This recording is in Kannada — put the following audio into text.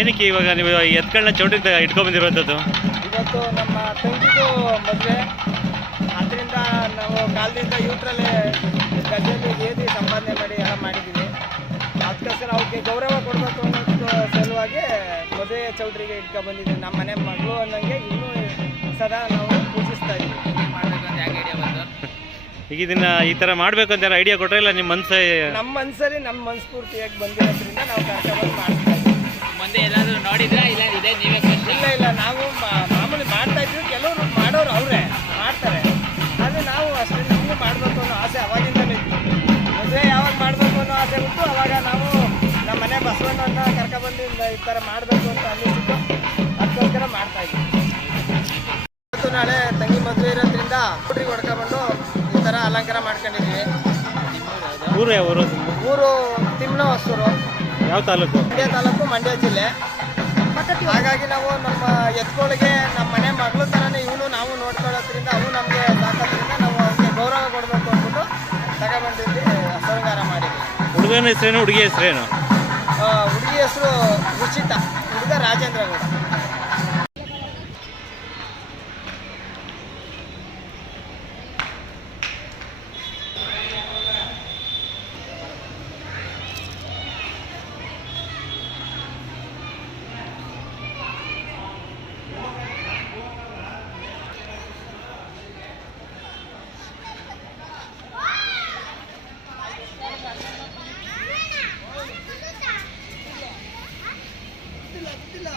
ಏನಕ್ಕೆ ಇವಾಗ ನೀವು ಎತ್ಗಳನ್ನ ಚೌಟ್ರಿ ಇಟ್ಕೊಂಡ್ಬಂದಿರೋಂಥದ್ದು? ಇವತ್ತು ನಮ್ಮ ತಂಗಿದು ಮದುವೆ, ಅದರಿಂದ ನಾವು ಕಾಲದಿಂದ ಯೂಟ್ರಲ್ಲೇ ಗದ್ದೆಯಲ್ಲಿ ಏದಿ ಸಂಪಾದನೆ ಮಾಡಿ ಎಲ್ಲ ಮಾಡಿದ್ದೀವಿ. ಅದಕ್ಕೋಸ್ಕರ ಅವಕ್ಕೆ ಗೌರವ ಕೊಡಬೇಕು ಅನ್ನೋದು ಸಲುವಾಗಿ ಮದುವೆ ಚೌಟ್ರಿಗೆ ಇಟ್ಕೊಂಡು ಬಂದಿದ್ದೀವಿ. ನಮ್ಮ ಮನೆ ಮಗಳು ಅನ್ನೋಂಗೆ ಇನ್ನೂ ಸದಾ ನಾವು ಪೂಜಿಸ್ತಾ ಇದ್ದೀವಿ. ಮಾಡಬೇಕಂತ ಯಾಕೆ ಐಡಿಯಾ ಬಂತು? ಈಗ ಇದನ್ನ ಈ ಥರ ಮಾಡಬೇಕು ಅಂತ ಐಡಿಯಾ ಕೊಟ್ಟರೆ ಇಲ್ಲ ನಿಮ್ಮ ನಮ್ಮ ಮನಸ್ಸಲ್ಲಿ ನಮ್ಮ ಮನಸ್ಫೂರ್ತಿಯಾಗಿ ಬಂದಿರೋದ್ರಿಂದ ನಾವು ಕರ್ಕೊಂಡು ಮಾಡ್ತಾ ಇದ್ದೀವಿ. ಮುಂದೆ ಎಲ್ಲಾದರೂ ನೋಡಿದ್ರೆ ಇಲ್ಲ ಇದೆ ನೀವೇ ಇಲ್ಲ ನಾವು ಮಾಮೂಲಿ ಮಾಡ್ತಾ ಇದ್ವಿ. ಕೆಲವರು ಮಾಡೋರು ಅವರೇ ಮಾಡ್ತಾರೆ, ಆದರೆ ನಾವು ಅಷ್ಟೇ ನಮಗೂ ಮಾಡಬೇಕು ಅನ್ನೋ ಆಸೆ ಅವಾಗಿಂದಲೇ ಇತ್ತು. ಮದುವೆ ಯಾವಾಗ ಮಾಡಬೇಕು ಅನ್ನೋ ಆಸೆ ಉಂಟು, ಅವಾಗ ನಾವು ನಮ್ಮ ಮನೆ ಬಸವಣ್ಣನ ಕರ್ಕೊಬಂದು ಈ ಥರ ಮಾಡಬೇಕು ಅಂತ ಅನ್ನಿಸಿತ್ತು. ಅದಕ್ಕೋಸ್ಕರ ಮಾಡ್ತಾ ಇದ್ವಿ. ಇವತ್ತು ನಾಳೆ ತಂಗಿ ಮದುವೆ ಇರೋದ್ರಿಂದ ಹುಡ್ರಿಗೆ ಹೊಡ್ಕೊಬಂದು ಈ ಥರ ಅಲಂಕಾರ ಮಾಡ್ಕೊಂಡಿದ್ವಿ. ಊರು ಯಾವ ಊರು? ಊರು ತಿಮ್ನ ಹೊಸೂರು. ಯಾವ ತಾಲೂಕು? ಮಂಡ್ಯ ತಾಲೂಕು, ಮಂಡ್ಯ ಜಿಲ್ಲೆ. ಹಾಗಾಗಿ ನಾವು ನಮ್ಮ ಎತ್ಕೊಳ್ಳಿಗೆ ನಮ್ಮ ಮನೆ ಮಗಳ ಥರನೇ ಇವನು ನಾವು ನೋಡ್ಕೊಳ್ಳೋದ್ರಿಂದ ಅವು ನಮಗೆ ಸಾಕೋದ್ರಿಂದ ನಾವು ಅವ್ರಿಗೆ ಗೌರವ ಕೊಡಬೇಕು ಅಂದ್ಬಿಟ್ಟು ತಗೊಬಂದಿದ್ವಿ, ಶೃಂಗಾರ ಮಾಡಿದ್ವಿ. ಹುಡುಗನ ಹೆಸರೇನು, ಹುಡುಗಿ ಹೆಸರೇನು? ಹುಡುಗಿ ಹೆಸರು ರುಚಿತ, ಹುಡುಗ ರಾಜೇಂದ್ರ ಗೌಡ. ಇಲ್ಲ